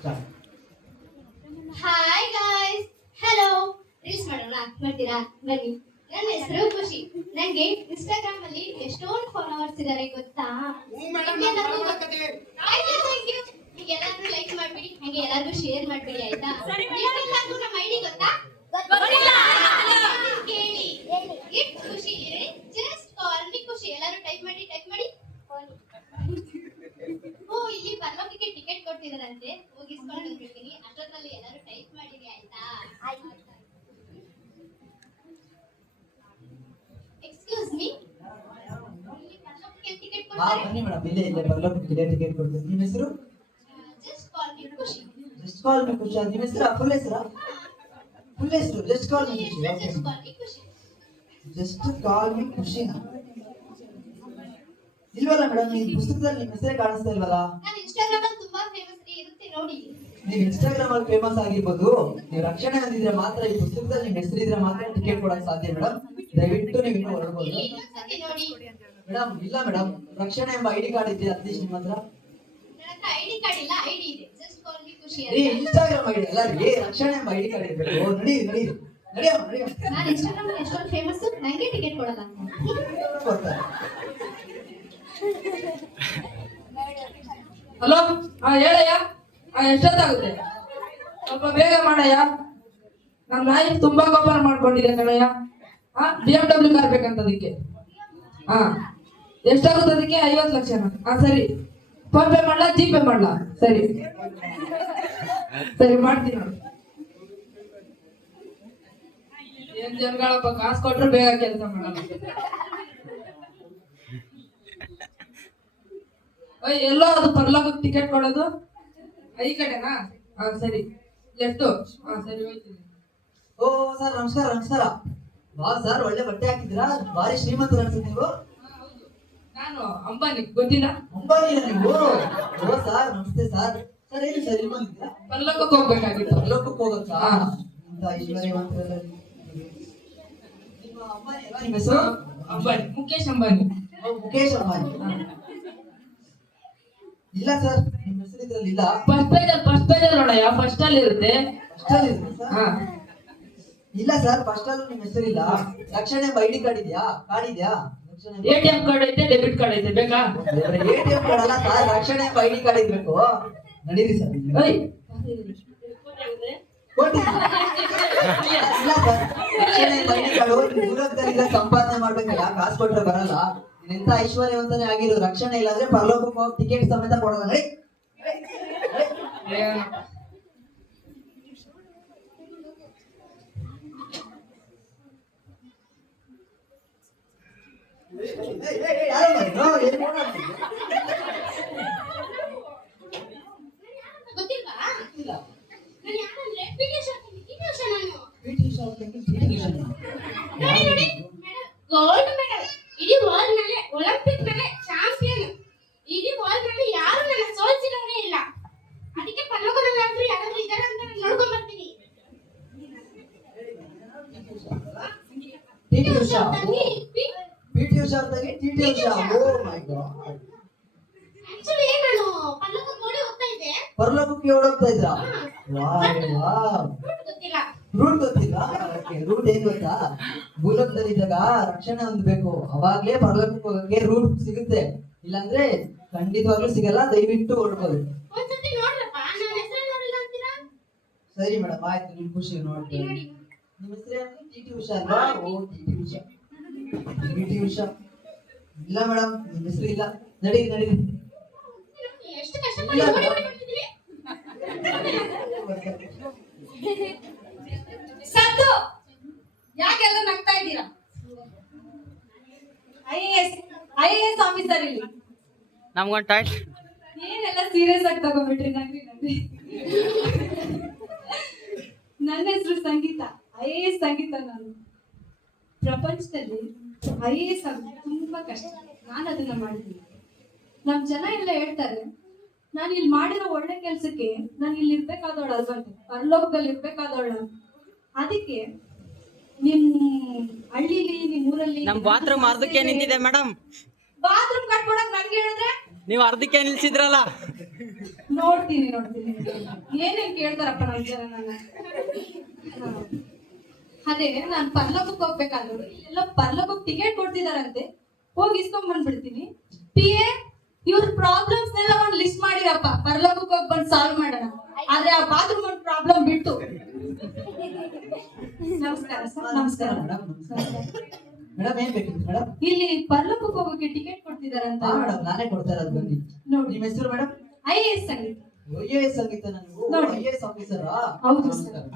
Start hi guys hello reels ಮಾಡೋಣ? ಮಾಡ್ತೀರಾ ಬನ್ನಿ. ನನ್ನ ಹೆಸರು ಖುಷಿ. ನನಗೆ ಇನ್ಸ್ಟಾಗ್ರಾಮ್ ಅಲ್ಲಿ ಎಷ್ಟೊಂದು ಫಾಲೋವರ್ಸ್ ಇದ್ದಾರೆ ಗೊತ್ತಾ? ಎಲ್ಲಾದ್ರೂ ಲೈಕ್ ಮಾಡ್ಬಿಡಿ. ಹಾಗೆ ಎಲ್ಲಾರ್ಗೂ ಶೇರ್ ಮಾಡ್ಬಿಡಿ ಆಯ್ತಾ? ಎಲ್ಲರಿಗೂ ನಮ್ಮ ಐಡಿ ಗೊತ್ತಾ? ಕೇಳಿ. ಇಟ್ ಖುಷಿ. ಜಸ್ಟ್ ಕಾಲ್ ಮಿ ಖುಷಿ. ಎಲ್ಲರೂ ಟೈಪ್ ಮಾಡಿ ಟೈಪ್ ಮಾಡಿ. ಓ ಇಲ್ಲಿ ಪರಲೋಕಕ್ಕೆ ಟಿಕೆಟ್ ಕೊಡ್ತಿದಾರಂತೆ. ಹೋಗಿಸ್ಕೊಂಡು ಬಂದ್ಬಿಡ್ತೀನಿ ಅಷ್ಟೊತ್ತಲ್ಲಿ ಎಲ್ಲರೂ ಟೈಪ್ ಮಾಡಿರಿ ಆಯ್ತಾ? ಎಕ್ಸ್ಕ್ಯೂಸ್ ಮೀ ಹಾ ಬನ್ನಿ ಮೇಡಮ್ ಇಲ್ಲೇ ಇಲ್ಲೇ ಬರ್ಲಕ್ಕೆ ಟಿಕೆಟ್ ಕೊಡ್ತೀನಿ. ನಿಮ್ಮ ಹೆಸರು? Just call me Khushi. Just call me ಖುಷಿ. ನಿಮ್ಮ ಹೆಸರು? ಫುಲ್ ಹೆಸರು? ಫುಲ್ ಹೆಸರು. Just call me Khushi. Just call me ಖುಷಿನಾ? ಇಲ್ವಲ್ಲ ಮೇಡಮ್ ಈ ಪುಸ್ತಕದಲ್ಲಿ ನಿಮ್ಮ ಹೆಸರೇ ಕಾಣಿಸ್ತಾ ಇಲ್ವಲ್ಲ? ನಾನು ಇನ್ಸ್ಟಾಗ್ರಾಮ್ ಅಲ್ಲಿ ತುಂಬಾ ಫೇಮಸ್ ಇರುತ್ತೆ ನೋಡಿ. ನೀವು ಇನ್ಸ್ಟಾಗ್ರಾಮ್ ಅಲ್ಲಿ ಫೇಮಸ್ ಆಗಿರ್ಬೋದು. ನೀವು ರಕ್ಷಣೆ ಹೊಂದಿದ್ರೆ ಮಾತ್ರ ಈ ಪುಸ್ತಕದಲ್ಲಿ ನಿಮ್ಮ ಹೆಸರಿದ್ರೆ ಮಾತ್ರ ಟಿಕೆಟ್ ಕೊಡಕ್ ಸಾಧ್ಯ ಮೇಡಮ್ ದಯವಿಟ್ಟು ನೀವು ಇನ್ನೂ ಹೊರಡ್ಬೋದು. ಮೇಡಮ್ ಇಲ್ಲ ಮೇಡಮ್ ರಕ್ಷಣೆ ಎಂಬ ಐಡಿ ಕಾರ್ಡ್ ಇದೆ ಅಟ್ಲೀಸ್ಟ್ ನಿಮ್ಮ ಹತ್ರ? ಐಡಿ ಕಾರ್ಡ್ ಇಲ್ಲ ಐಡಿ ಇದೆ. ಜಸ್ಟ್ ಕಾಲ್ ಮಿ ಖುಷಿ ರೀ ಅಂತ ಇನ್ಸ್ಟಾಗ್ರಾಮ್ ಐಡಿ ಅಲ್ಲ ರೀ. ರಕ್ಷಣೆ ಎಂಬ ಐಡಿ ಕಾರ್ಡ್ ಇರ್ಬೇಕು. ನಡಿ ನಡಿ. ನಡಿಯಮ್ಮ ನಡಿಯಮ್ಮ ನಾನು ಇನ್ಸ್ಟಾಗ್ರಾಮ್ ಅಲ್ಲಿ ಎಷ್ಟೊಂದು ಫೇಮಸ್ ನಂಗೆ ಟಿಕೆಟ್ ಕೊಡಲ್ಲ ಅಂತ. ಕೊಡ್ತಾರೆ. ಹಲೋ? ಹಾ ಹೇಳಯ್ಯ. ಎಷ್ಟೊತ್ತಾಗುತ್ತೆ? ಸ್ವಲ್ಪ ಬೇಗ ಮಾಡಯ್ಯ. ನಮ್ಮ ನಾಯಿ ತುಂಬಾ ಕೋಪ ಮಾಡ್ಕೊಂಡಿದೆ ಕಣಯ್ಯ. ಹಾ ಬಿ ಎಂ ಡಬ್ಲ್ಯೂ ಕಾರ್ ಬೇಕಂತ ಅದಕ್ಕೆ. ಹಾ ಎಷ್ಟಾಗುತ್ತೆ ಅದಕ್ಕೆ? ಐವತ್ತು ಲಕ್ಷ ಹಾ ಸರಿ. ಫೋನ್ ಪೇ ಮಾಡ್ಲಾ? ಜಿ ಪೇ ಮಾಡ್ಲಾ? ಸರಿ. ಸರಿ, ಮಾಡ್ತೀನಿ ನೋಡಿ. ಏನ್ ಜನಗಳಪ್ಪ, ಕಾಸು ಕೊಟ್ರು ಬೇಗ ಕೆಲಸ ಮಾಡಲ್ಲ. ಎಲ್ಲೋ ಅದು ಪರ್ಲಾಗ ಟಿಕೆಟ್ ಕೊಡೋದು? ಈ ಕಡೆನಾ? ಹಾ ಸರಿ. ಲೆಫ್ಟು ಹಾ ಸರಿ ಹೋಯ್ತೀನಿ ಓ ಸರ್ ನಮಸ್ಕಾರ ನಮಸ್ಕಾರ. ಬಾ ಸರ್ ಒಳ್ಳೆ ಬಟ್ಟೆ ಹಾಕಿದ್ರಾ ಭಾರಿ ಶ್ರೀಮಂತ ಅನ್ಸುತ್ತೆ ನೀವು. ನಾನು ಅಂಬಾನಿ ಗೊತ್ತಿಲ್ಲ? ಅಂಬಾನಿ ನೀವು? ಓ ಸರ್ ನಮಸ್ತೆ ಸರ್. ಸರ್ ಏನು ಸರ್ ಇಲ್ಲಿ ಬಂದಿದ್ದೀರಾ? ಪರ್ಲೋಕಕ್ಕೆ ಹೋಗ್ಬೇಕಾಗಿತ್ತು. ಪರ್ಲೋಕಕ್ಕೆ ಹೋಗುತ್ತಾ? ಐಶ್ವರ್ಯವಂತರೆಲ್ಲ ನಿಮ್ಮ ಅಂಬಾನಿ ಅಲ್ಲ ನಿಮ್ಮ ಹೆಸರು? ಅಂಬಾನಿ ಮುಖೇಶ್ ಅಂಬಾನಿ. ಓ, ಮುಖೇಶ್ ಅಂಬಾನಿ. ಇಲ್ಲ ಸರ್ ನಿಮ್ಮ ಹೆಸರು ಇದ್ರಲ್ಲಿ ಇಲ್ಲ. ಫಸ್ಟ್ ಪೇಜ್ ಅಲ್ಲಿ ಫಸ್ಟ್ ಪೇಜ್ ಅಲ್ಲಿ ನೋಡಯ್ಯ ಫಸ್ಟ್ ಅಲ್ಲಿ ಇರುತ್ತೆ. ಫಸ್ಟ್ ಅಲ್ಲಿ ಸರ್ ಹಾ. ಇಲ್ಲ ಸರ್ ಫಸ್ಟ್ ಅಲ್ಲೂ ನಿಮ್ಮ ಹೆಸರಿಲ್ಲ ರಕ್ಷಣೆ ಎಂಬ ಐಡಿ ಕಾರ್ಡ್ ಇದೆಯಾ? ಕಾರ್ಡ್ ಇದೆಯಾ? ರಕ್ಷಣೆ ಎ ಟಿ ಎಂ ಕಾರ್ಡ್ ಐತೆ ಡೆಬಿಟ್ ಕಾರ್ಡ್ ಐತೆ ಬೇಕಾ? ಎಟಿಎಂ ಕಾರ್ಡ್ ಅಲ್ಲ ಸರ್ ರಕ್ಷಣೆ ಎಂಬ ಐಡಿ ಕಾರ್ಡ್ ಇರ್ಬೇಕು. ನಡೀರಿ ಸರ್ ಓಯ್. ಇಲ್ಲ ಸರ್ ರಕ್ಷಣೆ ಎಂಬ ಐಡಿ ಕಾರ್ಡ್ ಸಂಪಾದನೆ ಮಾಡ್ಬೇಕಲ್ಲ ಕಾಸು ಕೊಟ್ಟರೆ ಬರಲ್ಲ? ಎಂತ ಐಶ್ವರ್ಯವಂತನೇ ಆಗಿರೋ? ರಕ್ಷಣೆ ಇಲ್ಲಾಂದ್ರೆ ಪರಲೋಕಕ್ಕೆ ಹೋಗಿ ಟಿಕೆಟ್ ಸಮೇತ ಕೊಡೋದ್ರಿ ಯಾರೋ ಬಂದ್ರು? ಏನ್ ಮಾತಾಡ್ತಿದ್ದೆ? ಗೊತ್ತಿಲ್ವಾ ಇಲ್ಲ. ನಾನು ಯಾರಂದ್ರೆ ಪಿಟಿ ಉಷಾ ಪಿಟಿ ಉಷಾ ನಾನು PT ಉಷಾ ಅವ್ರಿಗೆ PT ಉಷಾ. ನೋಡಿ ನೋಡಿ ಗೋಲ್ಡ್ ಮೆಡಲ್ ಇಡೀ ವರ್ಲ್ಡ್ನಲ್ಲಿ ಒಲಿಂಪಿಕ್ನಲ್ಲಿ ಚಾಂಪಿಯನ್ ಇಡೀ ವರ್ಲ್ಡ್ನಲ್ಲಿ ಯಾರು ನನ್ನ ಸೋಲ್ಸಿರೋರೇ ಇಲ್ಲ ಅದಕ್ಕೆ ಪರಲೋಕದಲ್ಲಾದ್ರೂ ಯಾರಾದ್ರೂ ಇದಾರೆ ಅಂತ ನಾನು ನೋಡ್ಕೊಂಡ್ ಬರ್ತೀನಿ PT ಉಷಾ ತಂಗಿ PT ಉಷಾ ಅಂತಾಗೆ TT Usha oh my god actually ನಾನು ಪರಲೋಕಕ್ಕೆ ಓಡಿ ಹೋಗ್ತಾ ಇದ್ದೆ ಪರಲೋಕಕ್ಕೆ ಓಡೋಗ್ತಾ ಇದ್ರ ರೂಟ್ ಗೊತ್ತಿಲ್ಲ. ರೂಟ್ ಏನ್ ಗೊತ್ತಾ? ಭೂಲೋಕದಲ್ಲಿ ಇದ್ದಾಗ ರಕ್ಷಣೆ ಹೊಂದಬೇಕು. ಅವಾಗ್ಲೇ ಪರಲೋಕಕ್ಕೆ ಹೋಗಕ್ಕೆ ರೂಟ್ ಸಿಗುತ್ತೆ. ಇಲ್ಲಾಂದ್ರೆ ಖಂಡಿತವಾಗ್ಲೂ ಸಿಗಲ್ಲ. ದಯವಿಟ್ಟು ಅಂತೀರಾ? ಸರಿ ಮೇಡಮ್ ಆಯ್ತು. ನಿಮ್ ಖುಷಿ ನೋಡ್ತೀನಿ ನೋಡಿ ನಿಮ್ಮ ಹೆಸರು ಟಿ ಟಿ ಉಷಾ ಅಲ್ವಾ? ಓ T T Usha. T T Usha. ಇಲ್ಲ ಮೇಡಮ್ ನಿಮ್ಮ ಹೆಸರು ಇಲ್ಲ. ನಡೀರಿ ನಡೀರಿ. ಎಷ್ಟು ಕಷ್ಟಪಟ್ಟು ಸದ್ದು ಯಾಕೆಲ್ಲ ನಗ್ತಾ ಇದ್ದೀರಾ? I A S I A S officer ಇಲ್ಲಿ. ನಮ್ಗೊಂದು ಟೈಟ್ ಏನೆಲ್ಲ ಸೀರಿಯಸ್ ಆಗಿ ತಗೊಂಡ್ಬಿಟ್ರಿ ನಗ್ರಿ ನನ್ನ ಹೆಸರು Sangeetha I A S Sangeetha ನಾನು. ಪ್ರಪಂಚದಲ್ಲಿ ಐ ಎ ಎಸ್ ಆಗೋದು ತುಂಬಾ ಕಷ್ಟ. ನಾನು ಅದನ್ನ ಮಾಡಿದ್ದೀನಿ. ನಮ್ ಜನ ಎಲ್ಲ ಹೇಳ್ತಾರೆ ನಾನು ಇಲ್ಲಿ ಮಾಡಿರೋ ಒಳ್ಳೆ ಕೆಲಸಕ್ಕೆ ನಾನು ಇಲ್ಲಿ ಇರ್ಬೇಕಾದವಳು ಅಲ್ವಂತೆ ಪರಲೋಕದಲ್ಲಿ ಇರ್ಬೇಕಾದವಳು ಅದಕ್ಕೆ ನಿಮ್ ಹಳ್ಳಿಲಿ ನಿಮ್ ಊರಲ್ಲಿ ನಮ್ ಬಾತ್ರೂಮ್ ಅರ್ಧಕ್ಕೆ ನಿಂತಿದೆ ಮೇಡಮ್ ಬಾತ್ರೂಮ್ ಕಟ್ಕೊಡಕ್ ನನ್ಗೆ ಹೇಳಿದ್ರೆ? ನೀವು ಅರ್ಧಕ್ಕೆ ನಿಲ್ಸಿದ್ರಲ್ಲ. ನೋಡ್ತೀನಿ ನೋಡ್ತೀನಿ. ಏನೇನ್ ಕೇಳ್ತಾರಪ್ಪ ನಮ್ ಜನ ನನ್ನ. ಅದೇ ನಾನ್ ಪರ್ಲೋಕಕ್ಕೆ ಹೋಗ್ಬೇಕಾದ್ರು ಎಲ್ಲ ಪರ್ಲೋಕಕ್ಕೆ ಟಿಕೆಟ್ ಕೊಡ್ತಿದಾರಂತೆ. ಹೋಗಿ ಇಸ್ಕೊಂಡ್ ಬಂದ್ಬಿಡ್ತೀನಿ ಪಿ ಎ ಇವ್ರ ಪ್ರಾಬ್ಲಮ್ಸ್ ಎಲ್ಲ ಒಂದ್ ಲಿಸ್ಟ್ ಮಾಡಿರಪ್ಪ. ಪರ್ಲೋಕಕ್ಕೆ ಹೋಗಿ ಬಂದು ಸಾಲ್ವ್ ಮಾಡೋಣ. ಆದ್ರೆ ಆ ಬಾತ್ರೂಮ್ ಒಂದ್ ಪ್ರಾಬ್ಲಮ್ ಬಿಟ್ಟು ನಮಸ್ಕಾರ ಸರ್ ನಮಸ್ಕಾರ. ಮೇಡಮ್ ಮೇಡಮ್ ಏನ್ ಬೇಕಿತ್ತು ಮೇಡಮ್? ಇಲ್ಲಿ ಪರ್ಲೋಕಕ್ಕೆ ಹೋಗೋಕೆ ಟಿಕೆಟ್ ಕೊಡ್ತಿದಾರಂತ. ಮೇಡಮ್ ನಾನೇ ಕೊಡ್ತಾರ ಇರೋದು ಬನ್ನಿ. ನೋಡಿ. ನಿಮ್ಮ ಹೆಸರು madam? I A S Sangeetha. I A S Sangeetha ನೀವು ನೋಡಿ. ಐ ಎ ಎಸ್ ಆಫೀಸರ್ ಹೌದು ಸರ್.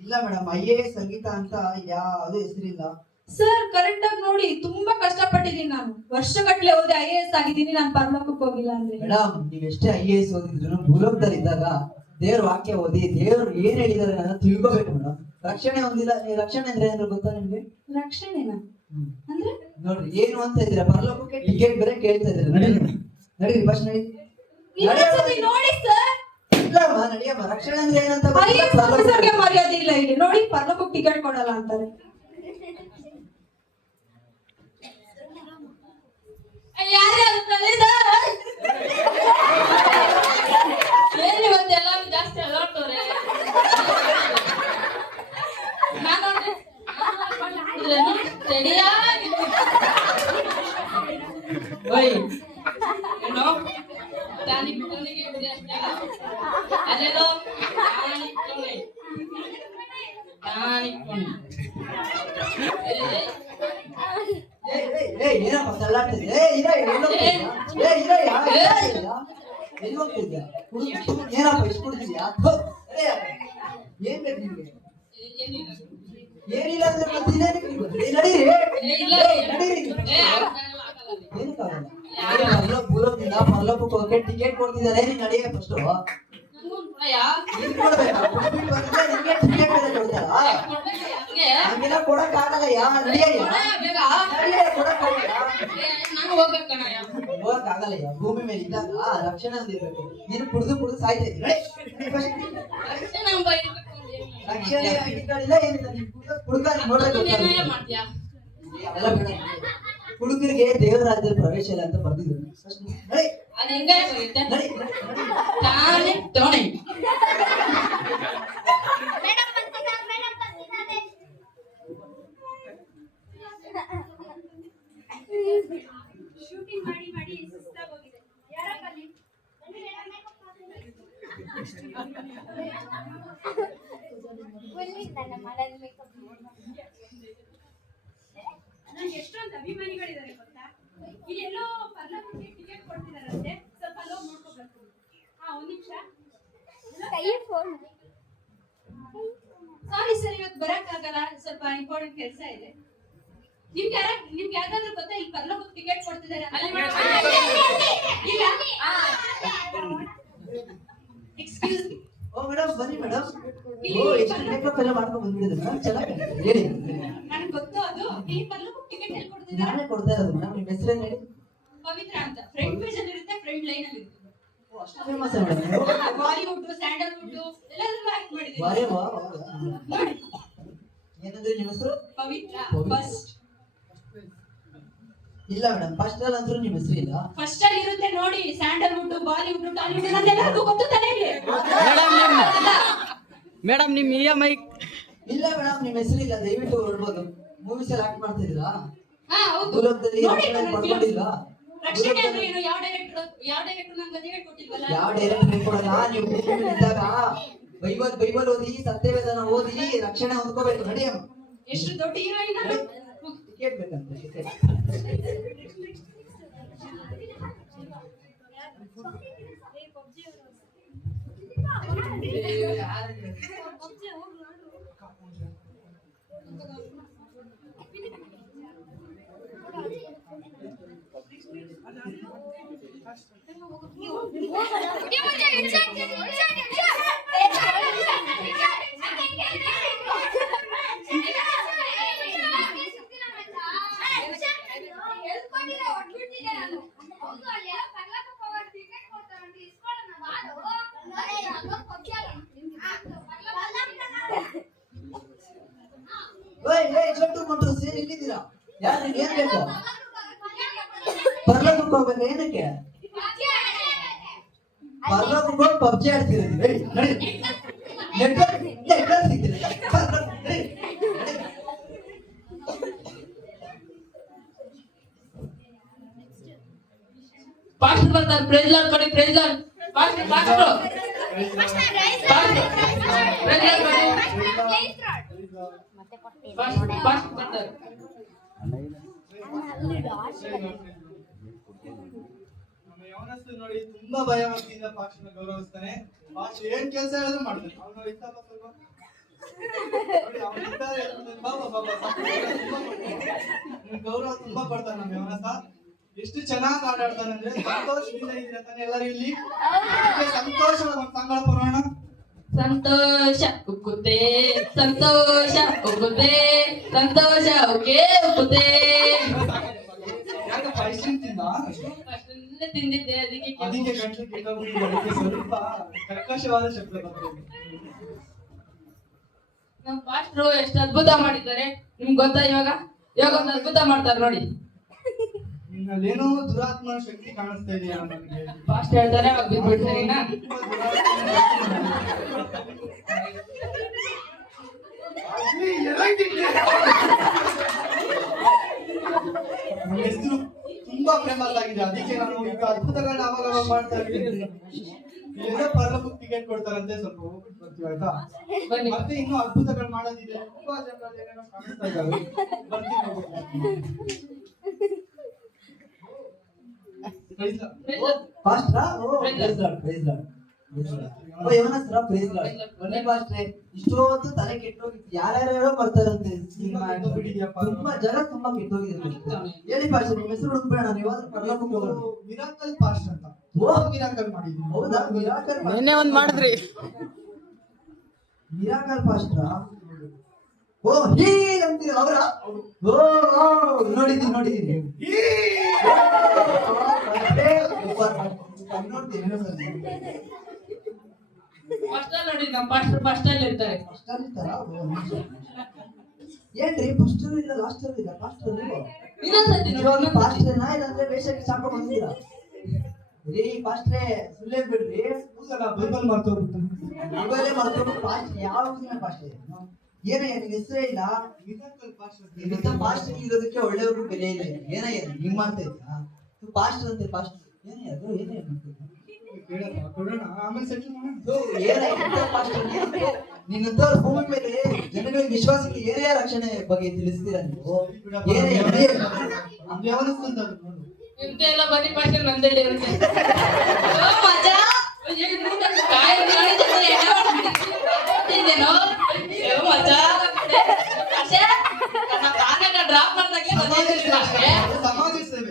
ಇಲ್ಲ madam I A S Sangeetha ಅಂತ ಯಾವ್ದು ಹೆಸರಿಲ್ಲ. ಸರ್ ಕರೆಕ್ಟ್ ಆಗಿ ನೋಡಿ ತುಂಬಾ ಕಷ್ಟಪಟ್ಟಿದ್ದೀನಿ ನಾನು. ವರ್ಷಗಟ್ಟಲೆ ಓದಿ ಐ ಎ ಎಸ್ ಆಗಿದ್ದೀನಿ ನಾನು ಪರಲೋಕಕ್ಕೆ ಹೋಗಿಲ್ಲ ಅಂದ್ರೆ. ಮೇಡಮ್ ನೀವ್ ಎಷ್ಟೇ ಐ ಎ ಎಸ್ ಓದಿದ್ರು ಭೂಲೋಕದಲ್ಲಿ ಇದ್ದಾಗ ದೇವ್ರ ವಾಕ್ಯ ಓದಿ ದೇವ್ರು ಏನ್ ಹೇಳಿದಾರೆ ಅನ್ನೋದು ತಿಳ್ಕೋಬೇಕು ಮೇಡಮ್ ರಕ್ಷಣೆ ಹೊಂದಿಲ್ಲ ಈ ರಕ್ಷಣೆ ಅಂದ್ರೆ ಏನಾದ್ರು ಗೊತ್ತಾ ನಿಮ್ಗೆ? ರಕ್ಷಣೆನಾ? ಅಂದ್ರೆ? ನೋಡ್ರಿ ಏನು ಅಂತ ಇದ್ದೀರಾ? ಪರಲೋಕಕ್ಕೆ ಟಿಕೆಟ್ ಬೇರೆ ಕೇಳ್ತಾ ಇದ್ದೀರಾ? ನಡಿ ನಡಿ ಫಸ್ಟ್ ನಡಿ ಇನ್ನೊಂದ್ಸತಿ ನೋಡಿ ಸರ್ ಇಲ್ಲಮ್ಮ ನಡಿಯಮ್ಮ ರಕ್ಷಣೆ ಅಂದ್ರೆ ಏನಂತ ಮರ್ಯಾದೆ ಇಲ್ಲ ಇಲ್ಲಿ. ನೋಡಿ ಪರ್ಲೋಕಕ್ಕೆ ಟಿಕೆಟ್ ಕೊಡಲ್ಲ ಅಂತಾರೆ. ಏನ್ ಇವತ್ತು ಎಲ್ಲಾರು ಜಾಸ್ತಿ ಅಲಾಡ್ತವ್ರೆ ನಾನು ಇದ್ರೇನು ಸರಿಯಾಗಿ ಓಯ್ ಏನೋ ಟಾನಿಕ್ ಟೋನಿಗೆ ಬಿಡಿ ಅಷ್ಟೇ ಅಲ್ಲೆಲ್ಲೋ ಟಾನಿಕ್ ಟೋನಿ ಟಾನಿಕ್ ಟೋನಿ ಏ, ಏಯ್, ಏಯ್, ಏಯ್, ಏನಪ್ಪ ತಳ್ಳಾಡ್ತಿದ್ದೆ? ಏಯ್, ಇರ, ಎಲ್ಲಿ ಹೋಗ್ತಿದ್ಯಾ? ಏಯ್, ಇರ, ಯಾ- ಎಲ್ಲಿ ಹೋಗ್ತಿದ್ಯಾ? ಎಲ್ಲಿ ಹೋಗ್ತಿದ್ಯಾ? ಕುಡ್ದು- ಏನಪ್ಪ ಇಷ್ಟು ಕುಡ್ದಿದ್ಯಾ? ಥು, ಏಯ್, ಏನ್ ಬೇಕು ನಿಮ್ಗೆ? ಏನಿಲ್ಲ ಏನಿಲ್ಲ ಅಂದ್ರೆ ಮತ್ತೆ ಇನ್ನೇನಕ್ಕೆ ನೀವು? ಏಯ್, ನಡೀರಿ. ಏ, ಇಲ್ಲ ಏಯ್, ಏನಕ್ಕಾಗಲ್ಲ? ಈಗ ಪರಲೋಕಕ್ಕೆ ಹೋಗಕ್ಕೆ ಟಿಕೆಟ್ ಕೊಡ್ತಿದ್ದಾರೆ ನೀನ್ ನಡಿಯ ಫಸ್ಟ್ ಹಂಗೆಲ್ಲ ಕೊಡಕ್ ಆಗಲ್ಲ ಯಾ ಕೊಡಕ್ ಆಗಲ್ಲ ಭೂಮಿ ಮೇಲೆ ಇದ್ದಾಗ ರಕ್ಷಣೆ ಅಂದಿರ್ಬೇಕು ನೀನು ಕುಡಿದು ಕುಡಿದು ಸಾಯ್ತಾ ಇದ್ರೆ ರಕ್ಷಣೆ ಏನಿಲ್ಲ ನೀನ್ ಕುಡ್ದು ಕುಡ್ದು ನೋಡ್ಬೇಕು ಅದೆಲ್ಲ ಬೇಡ ಹುಡುಗರಿಗೆ ದೇವರ ರಾಜ್ಯದಲ್ಲಿ ಪ್ರವೇಶ ಇಲ್ಲ ಅಂತ ಬರ್ದಿದ್ರು ನಡಿ ಅದು ಹೆಂಗೆ ಬರುತ್ತೆ ನಡಿ ನಡಿ, ನಡಿ. ತಾನೇ ಟೋಣಿ ಮೇಡಮ್ ಬರ್ತಿದ್ದಾರೆ ಮೇಡಮ್ ಬರ್ತಿದ್ದಾರೆ ಶೂಟಿಂಗ್ ಮಾಡಿ ಮಾಡಿ ಸುಸ್ತಾಗೋಗಿದೆ ಯಾರಪ್ಪ ಅಲ್ಲಿ ಬನ್ನಿ ಮೇಡಮ್ ಮೇಕಪ್ ಬನ್ನಿ ನನ್ನ ಮಾಡಲ್ ಮೇಕಪ್ ನನ್ಗೆ ಎಷ್ಟೊಂದು ಅಭಿಮಾನಿಗಳಿದ್ದಾರೆ ಗೊತ್ತಾ? ಇಲ್ಲೆಲ್ಲೋ ಪರ್ಲೋಕಕ್ಕೆ ಟಿಕೆಟ್ ಕೊಡ್ತಿದಾರಂತೆ. ಸ್ವಲ್ಪ ಅಲ್ಲೋ ನೋಡ್ಕೋಬೇಕು. ಹಾ ಒಂದ್ ನಿಮಿಷ. ಫೋನ್ ಸಾರಿ ಸರ್ ಇವತ್ತು ಬರಕ್ಕಾಗಲ್ಲ. ಸ್ವಲ್ಪ ಇಂಪಾರ್ಟೆಂಟ್ ಕೆಲಸ ಇದೆ. ನಿಮ್ಗೆ ಯಾರ ನಿಮ್ಗೆ ಯಾರಾದ್ರೂ ಗೊತ್ತಾ? ಇಲ್ಲಿ ಪರ್ಲೋಕಕ್ಕೆ ಟಿಕೆಟ್ ಕೊಡ್ತಿದ್ದಾರೆ ಎಕ್ಸ್ಕ್ಯೂಸ್ ಓ ಮೇಡಮ್ ಬನ್ನಿ ಮೇಡಮ್ ಇಲ್ಲಿ ಓ ಎಷ್ಟು ಮೇಕಪ್ ಎಲ್ಲ ಮಾಡ್ಕೊಂಡು ಮೇಡಮ್ ಚೆನ್ನಾಗಿದೆ. ಹೇಳಿ ನನಗೆ ಗೊತ್ತು ಅದು. ಈ ಪರ್ಲೋಕಕ್ಕೆ ಟಿಕೆಟ್ ಕೊಡ್ತಿದ್ದಾರೆ ನಾನೇ ಕೊಡ್ತಾ ಇರೋದು ಮೇಡಮ್ ನಿಮ್ಮ ಹೆಸರು ಹೇಳಿ. ಪವಿತ್ರ ಅಂತ. ಫ್ರಂಟ್ ಪೇಜ್ ಅಲ್ಲಿ ಇರುತ್ತೆ ಫ್ರಂಟ್ ಲೈನ್ ಅಲ್ಲಿ ಇರುತ್ತೆ. ಅಷ್ಟು ಫೇಮಸ್ ಬಾಲಿವುಡ್ ಸ್ಯಾಂಡಲ್ವುಡ್ ಎಲ್ಲದರಲ್ಲೂ ಆಕ್ಟ್ ಮಾಡಿದ್ದೀನಿ ಬಾರಿ ವಾ. ನೋಡಿ. ಏನಂದ್ರೆ ನಿಮ್ಮ ಹೆಸರು? ಪವಿತ್ರ. ಫಸ್ಟ್ ಇಲ್ಲ ಮೇಡಮ್ ಫಸ್ಟ್ ಅಲ್ಲಿ ಅಂದ್ರೂ ನಿಮ್ಮ ಹೆಸರು ಇಲ್ಲ. ಫಸ್ಟ್ ಅಲ್ಲಿ ಇರುತ್ತೆ ನೋಡಿ. ಸ್ಯಾಂಡಲ್ವುಡ್ ಬಾಲಿವುಡ್ ಟಾಲಿವುಡ್ ಎಲ್ಲರಿಗೂ ಗೊತ್ತು ತಾನೇ ಇಲ್ಲಿ. ಮೇಡಮ್ ನಿಮ್ಮ ಮೇಡಮ್ ನಿಮ್ಮ ಇ ಎಂ ಐ ಇಲ್ಲ ಮೇಡಮ್ ನಿಮ್ಮ ಹೆಸರು ಇಲ್ಲ ದಯವಿಟ್ಟು ಹೊರಡ್ಬೋದು ಮೂವೀಸ್ ಎಲ್ಲ ಆಕ್ಟ್ ಮಾಡ್ತಿದ್ದೀರಾ? ಹಾ ಹೌದು. ಭೂಲೋಕದಲ್ಲಿ ನೋಡಿ ರಕ್ಷಣೆ ನನ್ನ ರಕ್ಷಣೆ ಅಂದ್ರೆ ಏನು? ಯಾವ ಡೈರೆಕ್ಟರ್ ಯಾವ ಡೈರೆಕ್ಟರ್ ನಂಗೆ ಅದೇ ಹೇಳ್ಕೊಟ್ಟಿಲ್ವಲ್ಲ? ಯಾವ ಡೈರೆಕ್ಟರ್ ಕೊಡಲ್ಲ ನೀವು ಭೂಮಿ ಮೇಲೆ ಇದ್ದಾಗ ಬೈಬಲ್ ಬೈಬಲ್ ಓದಿ ಸತ್ಯವೇದನ ಓದಿ ರಕ್ಷಣೆ ಹೊಂದ್ಕೋಬೇಕು. ನಡಿ ಎಷ್ಟು ದೊಡ್ಡ ಹೀರೋಯಿನ್ ಟಿಕೆಟ್ ಬೇಕಂತ ಟಿಕೆಟ್ ಓಯ್ ಏಯ್ ಚೊಟ್ಟು ಕೊಂಡ್ರು ಸೇರಿ ಇಲ್ಲಿದ್ದೀರಾ ಯಾರು ಏನ್ ಬೇಕು ಪರ್ಲೋಕ ಫಾಸ್ಟ್ ಬರ್ತಾರೆ ಪ್ರೈಸ್ ಲಾಡ್ ಕೊಡಿ ಪ್ರೈಸ್ ಲಾಡ್ ಬರ್ತಾರೆ ಯವನಸ್ಥರು ನೋಡಿ ತುಂಬಾ ಭಯಭಕ್ತಿಯಿಂದ ಪಾಕ್ಷನ ಗೌರವಿಸ್ತಾನೆ ಪಾಕ್ಷ ಏನ್ ಕೆಲಸ ಹೇಳಿದ್ರು ಮಾಡ್ತಾನೆ ಅವ್ನು ಇತ್ತಪ್ಪ ಸ್ವಲ್ಪ ನೋಡಿ. ಅವ್ನು ಗೌರವ ತುಂಬಾ ಕೊಡ್ತಾನೆ ನಮ್ಮ ಯವನಸ್ಥ ಎಷ್ಟು ಚೆನ್ನಾಗಿ ಆಟ ಆಡ್ತಾನೆ ಅಂದ್ರೆ ಸಂತೋಷದಿಂದ ಇದ್ರೆ ತಾನೆ ಎಲ್ಲರೂ ಇಲ್ಲಿ. ಸಂತೋಷ ಸಂಗಳ ಪುರಾಣ ಸಂತೋಷ ಉಕ್ಕುತ್ತೆ ಸಂತೋಷ ಉಕ್ಕುತ್ತೆ ಸಂತೋಷ ಓಕೆ ಉಕ್ಕುತ್ತೆ ಯಾಕಪ್ಪ ಇಷ್ಟು ತಿಂದ? ತಿಂದಿದ್ದೆ ಅದಕ್ಕೆ. ಅದಕ್ಕೆ ಗಂಟಲು ಸ್ವಲ್ಪ ಕರ್ಕಶವಾದ ಶಬ್ದ ಬರ್ತದೆ ನಮ್ ಪಾಸ್ಟ್ರು ಎಷ್ಟು ಅದ್ಭುತ ಮಾಡಿದ್ದಾರೆ. ನಿಮ್ಗೆ ಗೊತ್ತಾ ಇವಾಗ? ಇವಾಗ ಒಂದು ಅದ್ಭುತ ಮಾಡ್ತಾರೆ ನೋಡಿ. ನಿನ್ನಲ್ಲೇನೋ ದುರಾತ್ಮನ ಶಕ್ತಿ ಕಾಣಿಸ್ತಾ ಇದೆಯಾ ನನಗೆ ಫಾಸ್ಟ್ ಹೇಳ್ತಾರೆ ಅವಾಗ ಬಿಟ್ಬಿಡ್ತಾರೆ ನಾ ನನ್ನ ಹೆಸರು ತುಂಬಾ ಫೇಮಸ್ ಆಗಿದೆ. ಅದಕ್ಕೆ ನಾನು ಈಗ ಅದ್ಭುತಗಳನ್ನ ಅವಾಗ ಅವಾಗ ಮಾಡ್ತಾ ಇದ್ದೀನಿ. ಏನೋ ಟಿಕೆಟ್ ಕೊಡ್ತಾರಂತೆ ಸ್ವಲ್ಪ ಹೋಗ್ಬಿಟ್ಟು ಬರ್ತೀವಿ ಆಯ್ತಾ? ಮತ್ತೆ ಇನ್ನೂ ಅದ್ಭುತಗಳು ಮಾಡೋದಿದೆ. ತುಂಬಾ ಜನ ಏನೇನೋ ಕಾಣಿಸ್ತಾ ಇದ್ದಾವೆ ಬರ್ತೀನಿ ಹೋಗ್ಬಿಟ್ಟು. ಕಳಿಸ. ಪಾಸ್ಟ್ರಾ oh Praise praise lord praise lord oh ಯವನಸ್ತ್ರ praise lord ಒಳ್ಳೆ ಪಾಸ್ಟ್ರೆ ಇಷ್ಟೊತ್ತು ತಲೆ ಕೆಟ್ಟೋಗಿತ್ತು. ಯಾರ್ಯಾರೋ ಬರ್ತಾರಂತೆ ತುಂಬಾ ಜನ ತುಂಬಾ ಕೆಟ್ಟೋಗಿದ್ರು ಹೇಳಿ ಪಾಸ್ಟರ್ ನಿಮ್ಮ ಹೆಸರು ಹುಡುಕ್ಬೇಡ ಹೋಗೋಣ. ಮಿರಾಕಲ್ ಪಾಸ್ಟರ್ ಅಂತ. ಓ! ಮಿರಾಕಲ್ ಮಾಡಿದ್ವಿ ಹೌದಾ? ಮಿರಾಕಲ್ ನಿನ್ನೆ ಒಂದ್ ಮಾಡಿದ್ರಿ. ಮಿರಾಕಲ್ ಪಾಸ್ಟ್ರಾ ಓ ಹೀ ಅಂತೀರ ಅವರ? ಓ ಓ, ನೋಡಿದ್ದೀನಿ ನೋಡಿದ್ದೀನಿ. First first first. ಏನ್ರಿ ಫಸ್ಟ್ ಇಲ್ಲ ಲಾಸ್ಟ್ ಅಲ್ಲಿ ಇಲ್ಲ ಫಸ್ಟ್ ನೀವು ಫಾಸ್ಟ್ ಇಲ್ಲಾಂದ್ರೆ ವೇಷಕ್ಕೆ ಸಾಕು ಬಂದಿದ್ದೀರಾ? ರೀ ಫಾಸ್ಟ್ರೇ ಸುಳ್ಳೇ ಬಿಡ್ರಿ. ಬೈಬಲ್ ಮರ್ತೋಗ್ಬಿಟ್ಟು ಮೊಬೈಲೇ ಮರ್ತೋಗ್ಬಿಟ್ಟು ಪಾಸ್ಟ್ ಯಾವ ಪಾಸ್ಟ್ ಏನೇ ನಿನ್ ಹೆಸರೇ ಇಲ್ಲ ಇರೋದಕ್ಕೆ ಒಳ್ಳೆಯವ್ರಿಗೂ ಬೆಲೆ ಇಲ್ಲ ಏನೇ ನಿಮ್ಮ ಅಂತ ಇದ್ಯಾ? ಪಾಸ್ಟ್ ಅಂತೆ ಅಂತ ಏನೇ ಅದು ಏನೇ ಕೇಳಪ್ಪ ಕೊಡೋಣ ಆಮೇಲೆ ಸೆಟ್ಲ್ ಮಾಡೋಣ ನಿನ್ನಂತವ್ರ ಭೂಮಿ ಮೇಲೆ ಜನಗಳಿಗೆ ವಿಶ್ವಾಸಕ್ಕೆ ಏನೇ ರಕ್ಷಣೆ ಬಗ್ಗೆ ತಿಳಿಸ್ತೀರಾ ನೀವು? ಏನೇ ಎಲ್ಲ ಬನ್ನಿ ಪಾಸ್ಟರ್ ನಂದೇಳಿ ಇರುತ್ತೆ. ಓ, ಮಜಾ? ಅಯ್ಯೋ, ಇನ್ನು ನನ್ನ ಕಾಯಿ ಕಾಣಿಸ್ತಿದೆ, ಏನೋ ಮಾಡ್ತಿದ್ದೇನೋ? ಅಯ್ಯೋ, ಮಜಾ ಪಾಸ್ಟರ್, ನನ್ನ ಕಾಲನ್ನ ಡ್ರಾಪ್ ಮಾಡ್ದಾಗ್ಲೇ ಸಮಾಜ ಗೊತ್ತಾಯ್ತು ಸೇವೆ ಪಾಸ್ಟರ್. ಸಮಾಜ ಸೇವೆ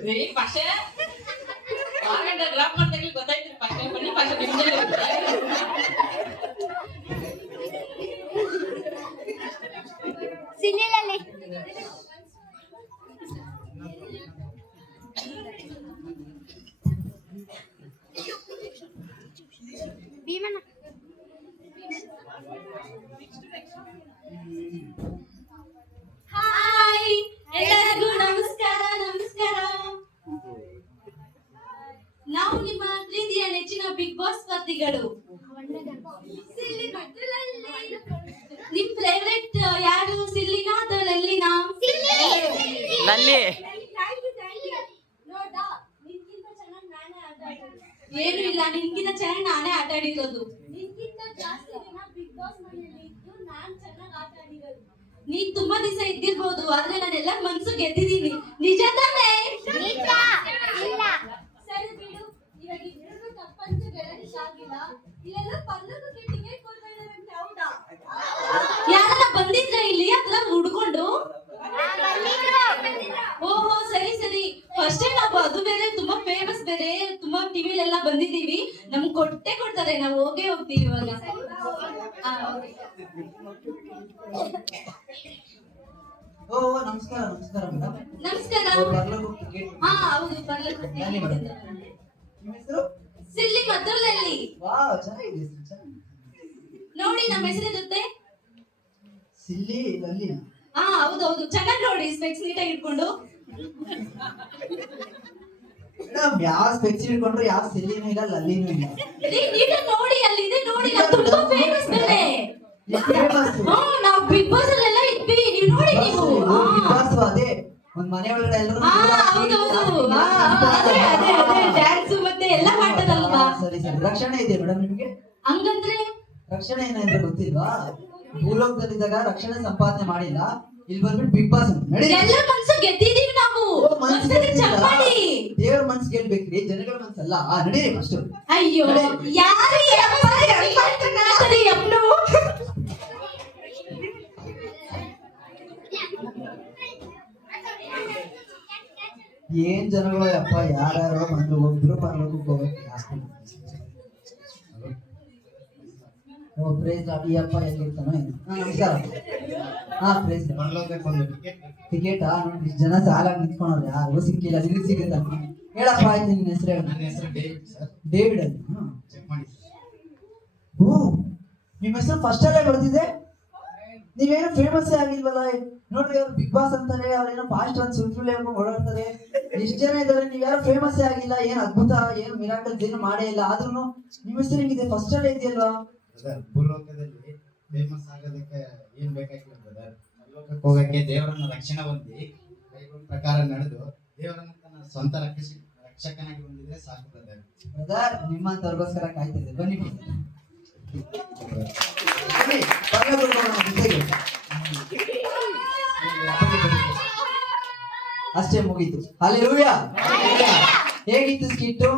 ಆಟ ಏನು ಇಲ್ಲ ನಿನ್ಗಿಂತ ಚೆನ್ನಾಗಿ ನಾನೇ ಆಟ ಆಡಿರೋದು ನಿನ್ಗಿಂತ ಜಾಸ್ತಿ ದಿನ ಬಿಗ್ ಬಾಸ್ ಮನೆಯಲ್ಲಿ ಇದ್ದು ನಾನ್ ಚೆನ್ನಾಗಿ ಆಟ ಆಡಿರೋದು ನೀನ್ ತುಂಬಾ ದಿವಸ ಇದ್ದಿರ್ಬೋದು ಆದ್ರೆ ನಾನೆಲ್ಲ ಮನ್ಸು ಗೆದ್ದಿದ್ದೀನಿ. ನಿಜ ತಾನೇ ನಿಜ. ಇಲ್ಲ. ಸರಿ ಬಿಡು ಇವಾಗ ಇಬ್ರಿಗೂ ತಪ್ಪಂತ ಗೆಲ್ಲಕ್ಕಾಗಿಲ್ಲ ಇಲ್ಲೆಲ್ಲ ಪಲ್ಲಕ್ಕಕ್ಕೆ ಟಿಕೆಟ್ ಕೊಡ್ತಾ ಇದಾರಂತೆ ಹೌದಾ ಯಾರನ್ನ ಬಂದಿದ್ರ ಇಲ್ಲಿ ಅದೆಲ್ಲ ಹುಡ್ಕೊಂಡು ಓಹೋ ಸರಿ ಸರಿ ಫಸ್ಟ್ ನಾವು ಅದು ಬೇರೆ ತುಂಬಾ ಫೇಮಸ್ ಬೇರೆ ತುಂಬಾ ಟಿವಿಲೆಲ್ಲ ಬಂದಿದೀವಿ ನಮ್ಗೆ ಕೊಟ್ಟೆ ನಾವು ಹೋಗೇ ಹೋಗ್ತೀವಿ ಇವಾಗ. ಆ, okay. ಓ ನಮಸ್ಕಾರ ನಮಸ್ಕಾರ ಹಾ ಹೌದು ಸಿಲ್ಲಿ ಮದ್ದೂರಲ್ಲಿ. ನೋಡಿ ನಮ್ಮ ಹೆಸರಿರುತ್ತೆ ಸಿಲ್ಲಿ ಲಲ್ಲಿ ಹಾ ಹೌದು ಹೌದು. ಚೆನ್ನಾಗಿ ನೋಡಿ ಸ್ಪೆಕ್ಸ್ ನೀಟಾಗಿ ಇಟ್ಕೊಂಡು. ಮೇಡಮ್ ಯಾವ ಸ್ಪೆಕ್ಸ್ ಹಿಡ್ಕೊಂಡ್ರು ಯಾವ ಸೆಲ್ಲಿನೂ ಇಲ್ಲ ಲಲ್ಲಿನೂ ಇಲ್ಲ. ನೀನು ನೋಡಿ ಅಲ್ಲಿ ಇದೆ ನೋಡಿ ನಾವು ತುಂಬಾ ಫೇಮಸ್ ಮೇಲೆ ನಾವು ಬಿಗ್ ಬಾಸ್ ಅಲ್ಲೆಲ್ಲ ಇದ್ವಿ ನೀವು ನೋಡಿ ನೀವು. ಬಿಗ್ ಬಾಸ್ ಅದೇ ಒಂದ್ ಮನೆ ಒಳಗಡೆ ಎಲ್ಲರೂ ಅದೇ ಅದೇ ಅದೇ ಡ್ಯಾನ್ಸ್ ಮತ್ತೆ ಎಲ್ಲ ಮಾಡ್ತಾರಲ್ವಾ ಸರಿ ಸರಿ. ರಕ್ಷಣೆ ಇದೆ ಮೇಡಮ್ ನಿಮ್ಗೆ? ಹಂಗಂದ್ರೆ? ರಕ್ಷಣೆ ಏನಂದ್ರೆ ಗೊತ್ತಿಲ್ವಾ? ಭೂಲೋಕದಲ್ಲಿದ್ದಾಗ ರಕ್ಷಣೆ ಸಂಪಾದನೆ ಮಾಡಿಲ್ಲ. ಇಲ್ಲಿ ಬಂದ್ಬಿಟ್ಟು ಬಿಗ್ ಬಾಸ್ ಅಂತ. ಎಲ್ಲ ಮನ್ಸು ಗೆದ್ದಿದೀವಿ ನಾವು. ಓ, ಮನ್ಸ್ ಒಂದ್ಸತಿ ಗೆದ್ದಿಲ್ಲ. ಚಪ್ಪಾಳಿ ದೇವ್ರ ಮನ್ಸ್ ಗೆಲ್ಬೇಕ್ರಿ ಜನಗಳ ಮನ್ಸಲ್ಲ ಆ ನಡೀರಿ ಫಸ್ಟ್ ಅಯ್ಯೋ ಯಾರು ಏನ್ ಜನಗಳು ಅಪ್ಪ ಯಾರ್ಯಾರೋ ಬಂದ್ರು ಒಬ್ರು ಪರಲೋಕಕ್ಕೆ ಹೋಗಕ್ಕೆ ಓ ಪ್ರೇಸ್ ಈ ಅಪ್ಪ ಎಲ್ಲಿರ್ತಾನೋ ನಮಸ್ಕಾರ. ಹಾ ಪ್ರೇಸ್ ಟಿಕೆಟ್ ನೋಡಿ ಜನ ಸಾಲಾಗಿ ನಿಂತ್ಕೊಂಡ್ರೆ ಯಾರು ಸಿಕ್ಕಿಲ್ಲ ನಿನಗೆ ಸಿಗುತ್ತ? ಹೇಳಪ್ಪ ಆಯ್ತು ನಿನ್ನ ಹೆಸರು ಹೇಳು. ನನ್ನ ಹೆಸರು ಡೇವಿಡ್ ಸರ್. ಡೇವಿಡ್ ಅಂತ. ಚೆಕ್ ಮಾಡಿ ಓ ನಿಮ್ಮ ಹೆಸರು ಫಸ್ಟ್ ಅಲ್ಲೇ ಬರ್ತಿದೆ ನೀವೇನು ಫೇಮಸ್ ಆಗಿಲ್ವಲ್ಲ? ನೋಡ್ರಿ ಅವ್ರು ಬಿಗ್ ಬಾಸ್ ಅಂತಾರೆ ಅವ್ರೇನೋ ಫಾಸ್ಟ್ ಅಂತ ಸುಳ್ಳು ಸುಳ್ಳು ಹೇಳ್ಕೊಂಡು ಓಡಾಡ್ತಾರೆ. ಎಷ್ಟು ಜನ ಇದಾರೆ ನೀವ್ ಯಾರು ಫೇಮಸ್ ಆಗಿಲ್ಲ ಏನ್ ಅದ್ಭುತ ಏನು ಮಿರಾಕಲ್ ಏನು ಮಾಡೇ ಇಲ್ಲ. ಆದ್ರೂ ನಿಮ್ಮ ಹೆಸರು ಹೆಂಗಿದೆ? ಫಸ್ಟ್ ಅಲ್ಲೇ ಇದೆಯಲ್ವಾ? ಭೂಲೋಕದಲ್ಲಿ ಫೇಮಸ್ ಆಗೋದಕ್ಕೆ ಏನ್ ಬೇಕಾಗಿಲ್ಲ ಬ್ರದರ್ ಪರಲೋಕಕ್ಕೆ ಹೋಗಕ್ಕೆ ದೇವರನ್ನ ರಕ್ಷಣೆ ಹೊಂದಿ ಬೈಬಲ್ ಪ್ರಕಾರ ನಡೆದು ದೇವರನ್ನ ಸ್ವಂತ ರಕ್ಷ ರಕ್ಷಕನಾಗಿ ಬಂದಿದ್ರೆ ಸಾಕು ಬ್ರದರ್ ಬ್ರದರ್ ನಿಮ್ಮಂತವ್ರಿಗೋಸ್ಕರ ಕಾಯ್ತಿದ್ದೆ. ಬನ್ನಿ. ಅಷ್ಟೇ ಮುಗೀತು. ಅಲ್ಲಿ ಹೇಗಿತ್ತು ಸ್ಕಿಟ್ಟು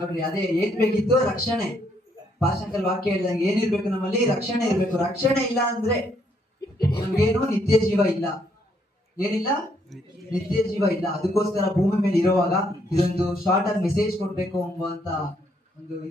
ನೋಡ್ರಿ ಅದೇ ಏನ್ ಬೇಕಿತ್ತು? ರಕ್ಷಣೆ. ಪಾಶಂಕಲ್ ವಾಕ್ಯ ಹೇಳ್ದಂಗೆ ಏನಿರ್ಬೇಕು ನಮ್ಮಲ್ಲಿ? ರಕ್ಷಣೆ ಇರ್ಬೇಕು. ರಕ್ಷಣೆ ಇಲ್ಲ ಅಂದ್ರೆ ನಮ್ಗೇನು ನಿತ್ಯ ಜೀವ ಇಲ್ಲ. ಏನಿಲ್ಲ? ನಿತ್ಯ ಜೀವ ಇಲ್ಲ. ಅದಕ್ಕೋಸ್ಕರ ಭೂಮಿ ಮೇಲೆ ಇರುವಾಗ ಇದೊಂದು ಶಾರ್ಟ್ ಆಗಿ ಮೆಸೇಜ್ ಕೊಡ್ಬೇಕು ಎಂಬುವಂತ ಒಂದು